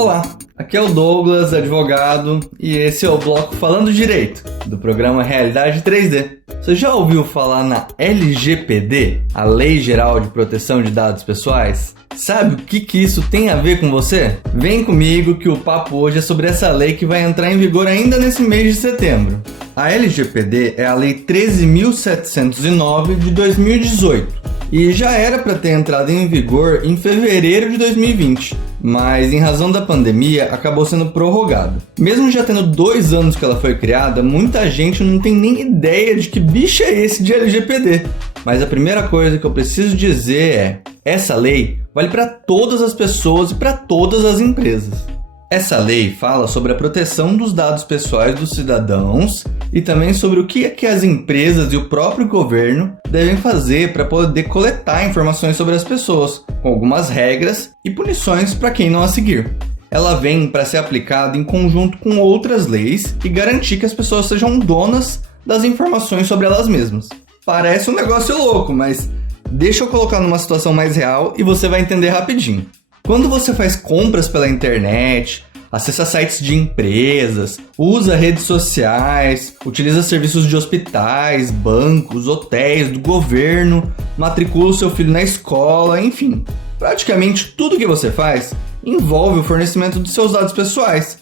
Olá, aqui é o Douglas, advogado, e esse é o bloco Falando Direito, do programa Realidade 3D. Você já ouviu falar na LGPD, a Lei Geral de Proteção de Dados Pessoais? Sabe o que isso tem a ver com você? Vem comigo que o papo hoje é sobre essa lei que vai entrar em vigor ainda nesse mês de setembro. A LGPD é a Lei 13.709 de 2018 e já era para ter entrado em vigor em fevereiro de 2020, mas em razão da pandemia acabou sendo prorrogada. Mesmo já tendo 2 anos que ela foi criada, muita gente não tem nem ideia de que bicho é esse de LGPD. Mas a primeira coisa que eu preciso dizer é: essa lei vale para todas as pessoas e para todas as empresas. Essa lei fala sobre a proteção dos dados pessoais dos cidadãos e também sobre o que as empresas e o próprio governo devem fazer para poder coletar informações sobre as pessoas, com algumas regras e punições para quem não a seguir. Ela vem para ser aplicada em conjunto com outras leis e garantir que as pessoas sejam donas das informações sobre elas mesmas. Parece um negócio louco, mas deixa eu colocar numa situação mais real e você vai entender rapidinho. Quando você faz compras pela internet, acessa sites de empresas, usa redes sociais, utiliza serviços de hospitais, bancos, hotéis, do governo, matricula o seu filho na escola, enfim. Praticamente tudo que você faz envolve o fornecimento de seus dados pessoais,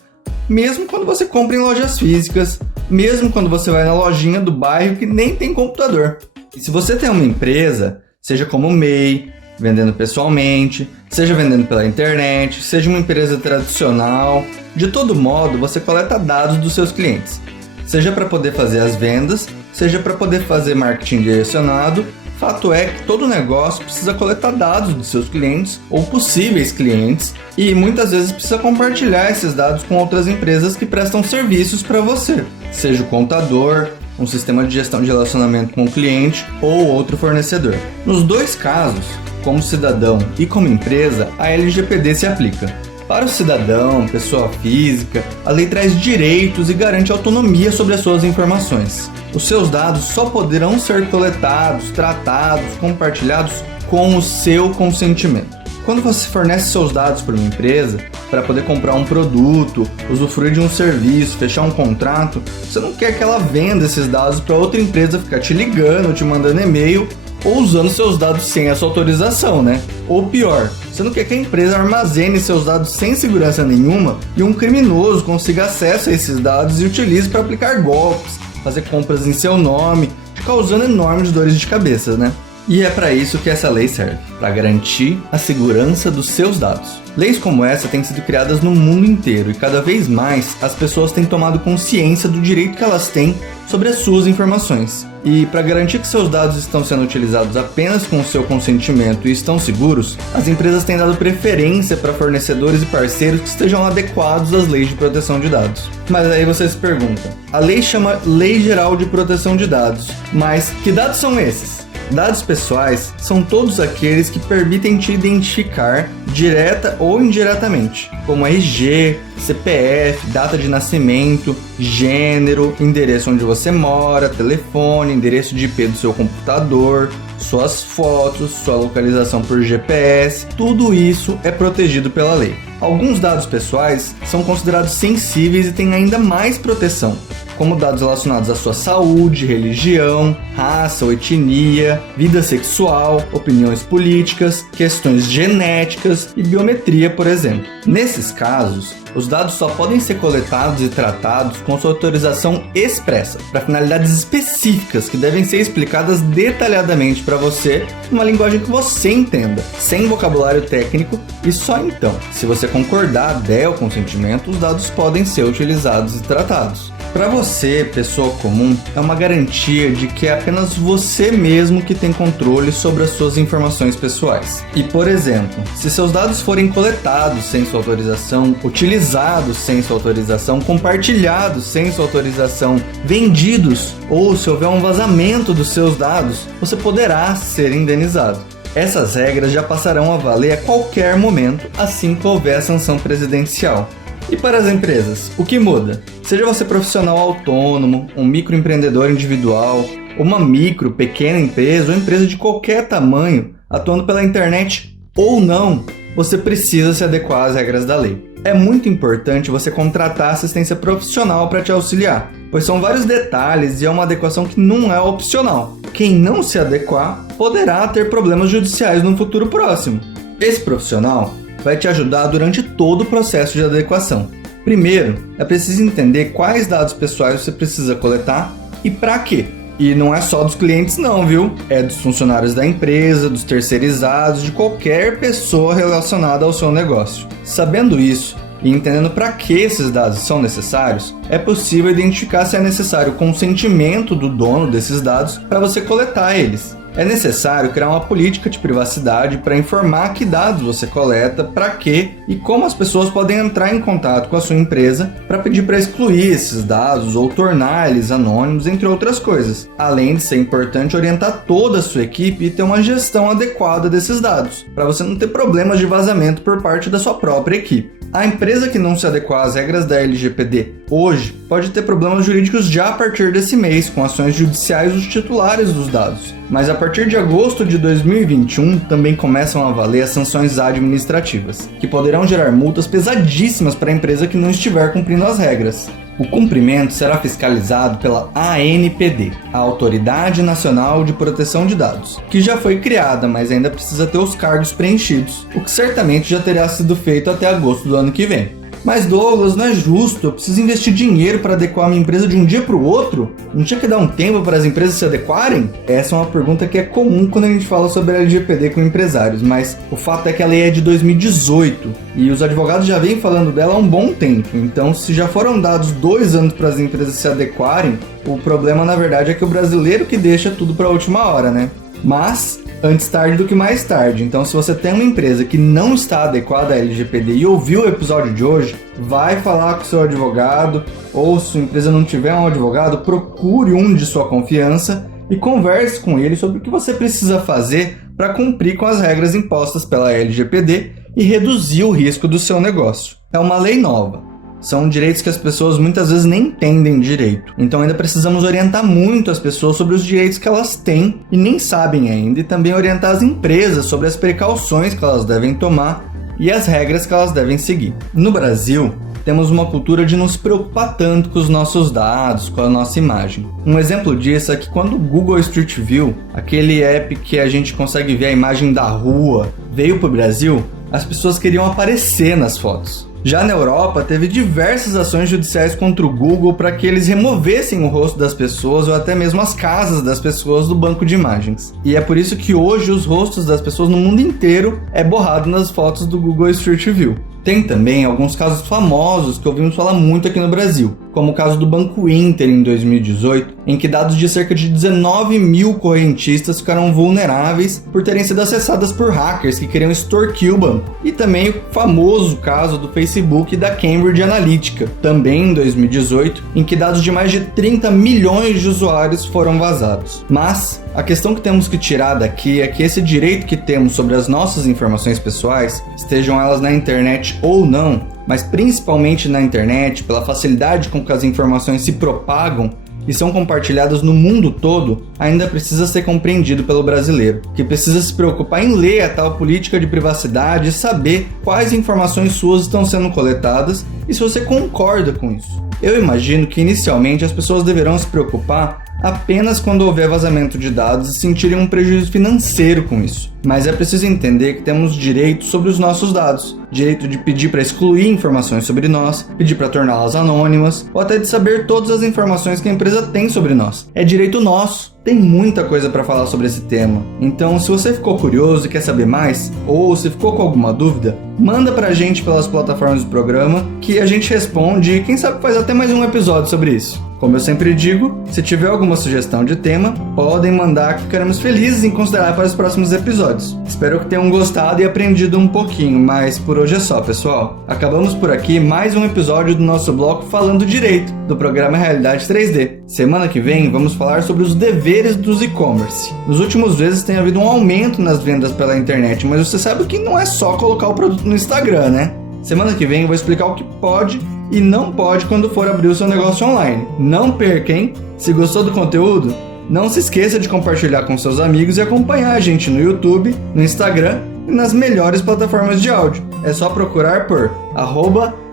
mesmo quando você compra em lojas físicas, mesmo quando você vai na lojinha do bairro que nem tem computador. E se você tem uma empresa, seja como MEI, vendendo pessoalmente, seja vendendo pela internet, seja uma empresa tradicional, de todo modo você coleta dados dos seus clientes, seja para poder fazer as vendas, seja para poder fazer marketing direcionado. Fato é que todo negócio precisa coletar dados dos seus clientes ou possíveis clientes e muitas vezes precisa compartilhar esses dados com outras empresas que prestam serviços para você, seja o contador, um sistema de gestão de relacionamento com o cliente ou outro fornecedor. Nos dois casos, como cidadão e como empresa, a LGPD se aplica. Para o cidadão, pessoa física, a lei traz direitos e garante autonomia sobre as suas informações. Os seus dados só poderão ser coletados, tratados, compartilhados com o seu consentimento. Quando você fornece seus dados para uma empresa, para poder comprar um produto, usufruir de um serviço, fechar um contrato, você não quer que ela venda esses dados para outra empresa ficar te ligando, te mandando e-mail ou usando seus dados sem a sua autorização, né? Ou pior, você não quer que a empresa armazene seus dados sem segurança nenhuma e um criminoso consiga acesso a esses dados e utilize para aplicar golpes, fazer compras em seu nome, causando enormes dores de cabeça, né? E é para isso que essa lei serve, para garantir a segurança dos seus dados. Leis como essa têm sido criadas no mundo inteiro e cada vez mais as pessoas têm tomado consciência do direito que elas têm sobre as suas informações. E para garantir que seus dados estão sendo utilizados apenas com o seu consentimento e estão seguros, as empresas têm dado preferência para fornecedores e parceiros que estejam adequados às leis de proteção de dados. Mas aí você se pergunta, a lei chama Lei Geral de Proteção de Dados, mas que dados são esses? Dados pessoais são todos aqueles que permitem te identificar direta ou indiretamente, como RG, CPF, data de nascimento, gênero, endereço onde você mora, telefone, endereço de IP do seu computador, suas fotos, sua localização por GPS, tudo isso é protegido pela lei. Alguns dados pessoais são considerados sensíveis e têm ainda mais proteção, como dados relacionados à sua saúde, religião, raça ou etnia, vida sexual, opiniões políticas, questões genéticas e biometria, por exemplo. Nesses casos, os dados só podem ser coletados e tratados com sua autorização expressa, para finalidades específicas que devem ser explicadas detalhadamente para você, numa linguagem que você entenda, sem vocabulário técnico, e só então, se você concordar, der o consentimento, os dados podem ser utilizados e tratados. Para você, pessoa comum, é uma garantia de que é apenas você mesmo que tem controle sobre as suas informações pessoais. E, por exemplo, se seus dados forem coletados sem sua autorização, utilizados sem sua autorização, compartilhados sem sua autorização, vendidos ou se houver um vazamento dos seus dados, você poderá ser indenizado. Essas regras já passarão a valer a qualquer momento, assim que houver a sanção presidencial. E para as empresas, o que muda? Seja você profissional autônomo, um microempreendedor individual, uma micro, pequena empresa ou empresa de qualquer tamanho, atuando pela internet ou não, você precisa se adequar às regras da lei. É muito importante você contratar assistência profissional para te auxiliar, pois são vários detalhes e é uma adequação que não é opcional. Quem não se adequar poderá ter problemas judiciais no futuro próximo. Esse profissional vai te ajudar durante todo o processo de adequação. Primeiro, é preciso entender quais dados pessoais você precisa coletar e para quê. E não é só dos clientes não, viu? É dos funcionários da empresa, dos terceirizados, de qualquer pessoa relacionada ao seu negócio. Sabendo isso e entendendo para que esses dados são necessários, é possível identificar se é necessário o consentimento do dono desses dados para você coletar eles. É necessário criar uma política de privacidade para informar que dados você coleta, para quê e como as pessoas podem entrar em contato com a sua empresa para pedir para excluir esses dados ou tornar eles anônimos, entre outras coisas. Além de ser importante orientar toda a sua equipe e ter uma gestão adequada desses dados, para você não ter problemas de vazamento por parte da sua própria equipe. A empresa que não se adequar às regras da LGPD hoje pode ter problemas jurídicos já a partir desse mês, com ações judiciais dos titulares dos dados. Mas a partir de agosto de 2021 também começam a valer as sanções administrativas, que poderão gerar multas pesadíssimas para a empresa que não estiver cumprindo as regras. O cumprimento será fiscalizado pela ANPD, a Autoridade Nacional de Proteção de Dados, que já foi criada, mas ainda precisa ter os cargos preenchidos, o que certamente já terá sido feito até agosto do ano que vem. Mas Douglas, não é justo, eu preciso investir dinheiro para adequar a minha empresa de um dia para o outro? Não tinha que dar um tempo para as empresas se adequarem? Essa é uma pergunta que é comum quando a gente fala sobre a LGPD com empresários, mas o fato é que a lei é de 2018 e os advogados já vêm falando dela há um bom tempo, então se já foram dados 2 anos para as empresas se adequarem, o problema na verdade é que o brasileiro que deixa tudo para a última hora, né? Mas antes tarde do que mais tarde. Então, se você tem uma empresa que não está adequada à LGPD e ouviu o episódio de hoje, vai falar com o seu advogado, ou se sua empresa não tiver um advogado, procure um de sua confiança e converse com ele sobre o que você precisa fazer para cumprir com as regras impostas pela LGPD e reduzir o risco do seu negócio. É uma lei nova. São direitos que as pessoas muitas vezes nem entendem direito. Então ainda precisamos orientar muito as pessoas sobre os direitos que elas têm e nem sabem ainda, e também orientar as empresas sobre as precauções que elas devem tomar e as regras que elas devem seguir. No Brasil, temos uma cultura de nos preocupar tanto com os nossos dados, com a nossa imagem. Um exemplo disso é que quando o Google Street View, aquele app que a gente consegue ver a imagem da rua, veio para o Brasil, as pessoas queriam aparecer nas fotos. Já na Europa, teve diversas ações judiciais contra o Google para que eles removessem o rosto das pessoas ou até mesmo as casas das pessoas do banco de imagens. E é por isso que hoje os rostos das pessoas no mundo inteiro é borrado nas fotos do Google Street View. Tem também alguns casos famosos que ouvimos falar muito aqui no Brasil, como o caso do Banco Inter em 2018, em que dados de cerca de 19 mil correntistas ficaram vulneráveis por terem sido acessadas por hackers que queriam extorquir o banco. E também o famoso caso do Facebook e da Cambridge Analytica, também em 2018, em que dados de mais de 30 milhões de usuários foram vazados. Mas a questão que temos que tirar daqui é que esse direito que temos sobre as nossas informações pessoais, estejam elas na internet ou não, mas principalmente na internet, pela facilidade com que as informações se propagam e são compartilhadas no mundo todo, ainda precisa ser compreendido pelo brasileiro, que precisa se preocupar em ler a tal política de privacidade e saber quais informações suas estão sendo coletadas e se você concorda com isso. Eu imagino que inicialmente as pessoas deverão se preocupar apenas quando houver vazamento de dados e sentirem um prejuízo financeiro com isso. Mas é preciso entender que temos direito sobre os nossos dados, direito de pedir para excluir informações sobre nós, pedir para torná-las anônimas, ou até de saber todas as informações que a empresa tem sobre nós. É direito nosso. Tem muita coisa para falar sobre esse tema. Então, se você ficou curioso e quer saber mais, ou se ficou com alguma dúvida, manda pra gente pelas plataformas do programa, que a gente responde e quem sabe faz até mais um episódio sobre isso. Como eu sempre digo, se tiver alguma sugestão de tema, podem mandar que ficaremos felizes em considerar para os próximos episódios. Espero que tenham gostado e aprendido um pouquinho, mas por hoje é só, pessoal. Acabamos por aqui mais um episódio do nosso bloco Falando Direito, do programa Realidade 3D. Semana que vem vamos falar sobre os deveres dos e-commerce. Nos últimos meses tem havido um aumento nas vendas pela internet, mas você sabe que não é só colocar o produto no Instagram, né? Semana que vem eu vou explicar o que pode e não pode quando for abrir o seu negócio online. Não perca, hein? Se gostou do conteúdo, não se esqueça de compartilhar com seus amigos e acompanhar a gente no YouTube, no Instagram e nas melhores plataformas de áudio. É só procurar por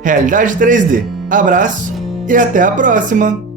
@Realidade 3D. Abraço e até a próxima!